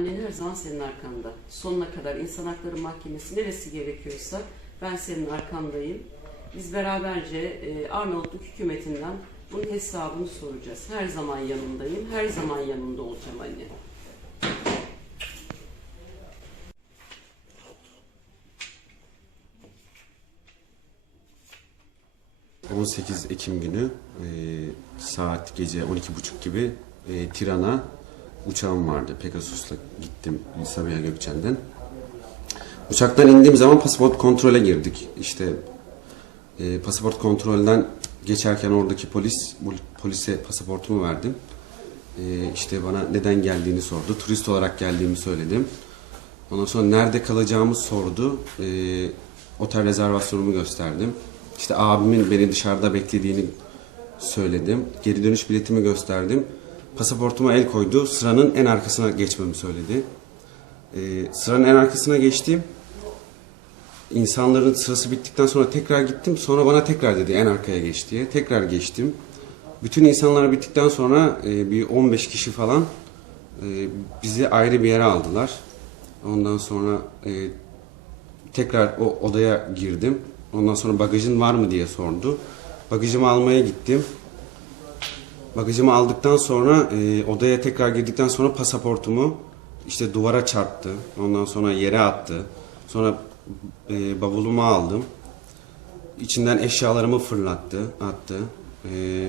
Annen her zaman senin arkanda. Sonuna kadar insan hakları mahkemesi neresi gerekiyorsa ben senin arkandayım. Biz beraberce e, Arnavutluk hükümetinden bunun hesabını soracağız. Her zaman yanındayım, her zaman yanında olacağım anne. 18 Ekim günü e, saat gece 12.30 gibi e, Tiran'a uçağım vardı. Pegasus'la gittim Sabiha Gökçen'den. Uçaktan indiğim zaman pasaport kontrole girdik. İşte e, pasaport kontrolden geçerken oradaki polis polise pasaportumu verdim. E, işte bana neden geldiğini sordu. Turist olarak geldiğimi söyledim. Ondan sonra nerede kalacağımı sordu. E, otel rezervasyonumu gösterdim. İşte abimin beni dışarıda beklediğini söyledim. Geri dönüş biletimi gösterdim. Pasaportuma el koydu. Sıranın en arkasına geçmemi söyledi. E, sıranın en arkasına geçtim. İnsanların sırası bittikten sonra tekrar gittim. Sonra bana tekrar dedi en arkaya geç diye. Tekrar geçtim. Bütün insanlar bittikten sonra e, bir 15 kişi falan e, bizi ayrı bir yere aldılar. Ondan sonra e, tekrar o odaya girdim. Ondan sonra bagajın var mı diye sordu. Bagajımı almaya gittim. Bagajımı aldıktan sonra e, odaya tekrar girdikten sonra pasaportumu işte duvara çarptı. Ondan sonra yere attı. Sonra e, bavulumu aldım. İçinden eşyalarımı fırlattı, attı. E,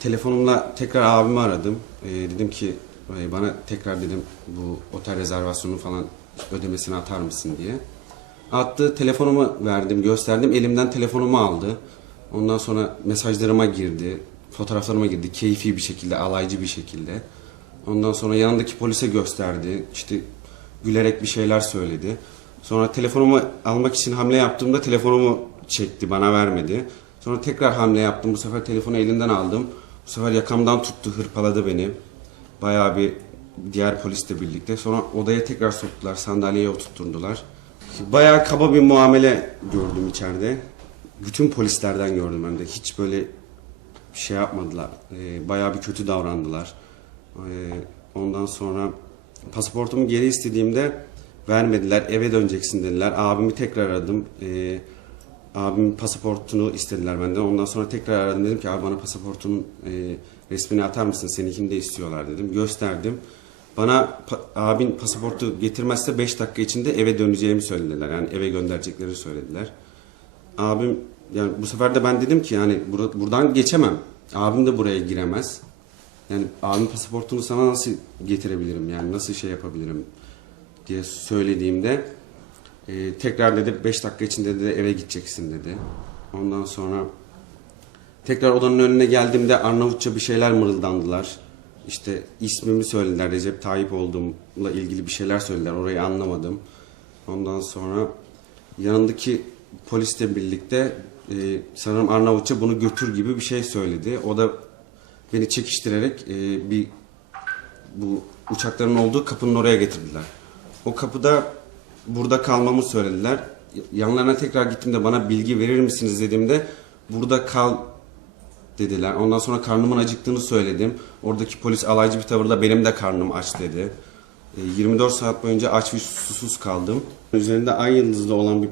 telefonumla tekrar abimi aradım. E, dedim ki e, bana tekrar dedim bu otel rezervasyonu falan ödemesini atar mısın diye. Attı, telefonumu verdim, gösterdim. Elimden telefonumu aldı. Ondan sonra mesajlarıma girdi, fotoğraflarıma girdi. Keyfi bir şekilde, alaycı bir şekilde. Ondan sonra yanındaki polise gösterdi. İşte gülerek bir şeyler söyledi. Sonra telefonumu almak için hamle yaptığımda telefonumu çekti, bana vermedi. Sonra tekrar hamle yaptım. Bu sefer telefonu elinden aldım. Bu sefer yakamdan tuttu, hırpaladı beni. Bayağı bir diğer polisle birlikte. Sonra odaya tekrar soktular, sandalyeye oturtturdular. Bayağı kaba bir muamele gördüm içeride. Bütün polislerden gördüm hem de. Hiç böyle şey yapmadılar. Ee, bayağı bir kötü davrandılar. Ee, ondan sonra pasaportumu geri istediğimde vermediler. Eve döneceksin dediler. Abimi tekrar aradım. Ee, abimin pasaportunu istediler benden. Ondan sonra tekrar aradım. Dedim ki abi bana pasaportunun e, resmini atar mısın? Seninkini de istiyorlar dedim. Gösterdim. Bana pa- abin pasaportu getirmezse 5 dakika içinde eve döneceğimi söylediler. Yani eve gönderecekleri söylediler. Abim yani bu sefer de ben dedim ki yani bura- buradan geçemem. Abim de buraya giremez. Yani abim pasaportunu sana nasıl getirebilirim? Yani nasıl şey yapabilirim diye söylediğimde e, tekrar dedi 5 dakika içinde dedi eve gideceksin dedi. Ondan sonra tekrar odanın önüne geldiğimde Arnavutça bir şeyler mırıldandılar. İşte ismimi söylediler. Recep Tayyip olduğumla ilgili bir şeyler söylediler. Orayı anlamadım. Ondan sonra yanındaki polisle birlikte e, sanırım Arnavutça bunu götür gibi bir şey söyledi. O da beni çekiştirerek e, bir bu uçakların olduğu kapının oraya getirdiler. O kapıda burada kalmamı söylediler. Yanlarına tekrar gittiğimde bana bilgi verir misiniz dediğimde burada kal dediler. Ondan sonra karnımın acıktığını söyledim. Oradaki polis alaycı bir tavırla benim de karnım aç dedi. E, 24 saat boyunca aç ve susuz kaldım. Üzerinde ay yıldızlı olan bir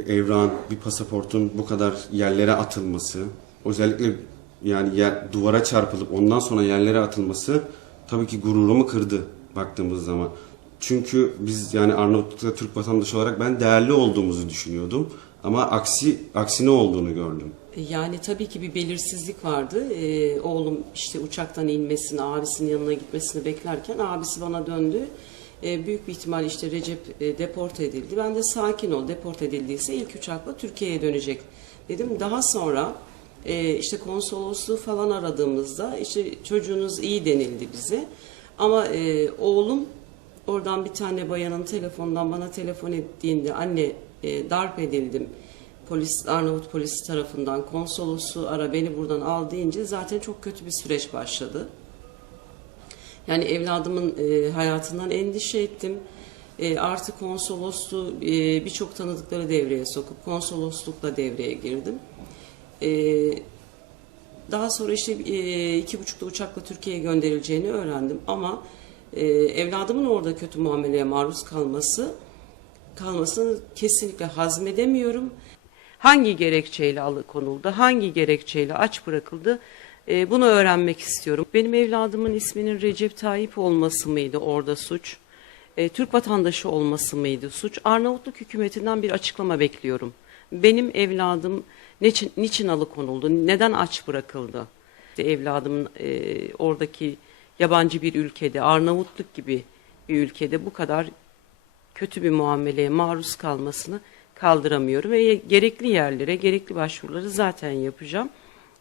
evran, bir pasaportun bu kadar yerlere atılması, özellikle yani yer, duvara çarpılıp ondan sonra yerlere atılması tabii ki gururumu kırdı baktığımız zaman. Çünkü biz yani Arnavutluk'ta Türk vatandaşı olarak ben değerli olduğumuzu düşünüyordum. Ama aksi aksine olduğunu gördüm. Yani tabii ki bir belirsizlik vardı. Ee, oğlum işte uçaktan inmesini, abisinin yanına gitmesini beklerken abisi bana döndü. Ee, büyük bir ihtimal işte Recep e, deport edildi. Ben de sakin ol, deport edildiyse ilk uçakla Türkiye'ye dönecek dedim. Daha sonra e, işte konsolosluğu falan aradığımızda işte çocuğunuz iyi denildi bize. Ama e, oğlum oradan bir tane bayanın telefondan bana telefon ettiğinde anne e, darp edildim polis Arnavut polisi tarafından konsolosu ara beni buradan al deyince zaten çok kötü bir süreç başladı. Yani evladımın e, hayatından endişe ettim. E, artı konsolosluğu e, birçok tanıdıkları devreye sokup konsoloslukla devreye girdim. E, daha sonra işte e, iki buçukta uçakla Türkiye'ye gönderileceğini öğrendim ama e, evladımın orada kötü muameleye maruz kalması kalmasını kesinlikle hazmedemiyorum. Hangi gerekçeyle alıkonuldu, hangi gerekçeyle aç bırakıldı e, bunu öğrenmek istiyorum. Benim evladımın isminin Recep Tayyip olması mıydı orada suç? E, Türk vatandaşı olması mıydı suç? Arnavutluk hükümetinden bir açıklama bekliyorum. Benim evladım niçin, niçin alıkonuldu, neden aç bırakıldı? İşte evladımın e, oradaki yabancı bir ülkede, Arnavutluk gibi bir ülkede bu kadar kötü bir muameleye maruz kalmasını kaldıramıyorum ve gerekli yerlere, gerekli başvuruları zaten yapacağım.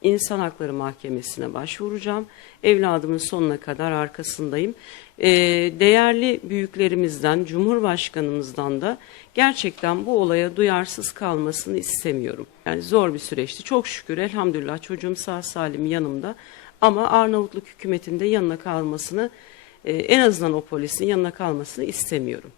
İnsan Hakları Mahkemesi'ne başvuracağım. Evladımın sonuna kadar arkasındayım. Ee, değerli büyüklerimizden, Cumhurbaşkanımızdan da gerçekten bu olaya duyarsız kalmasını istemiyorum. Yani zor bir süreçti. Çok şükür elhamdülillah çocuğum sağ salim yanımda. Ama Arnavutluk hükümetinde yanına kalmasını, e, en azından o polisin yanına kalmasını istemiyorum.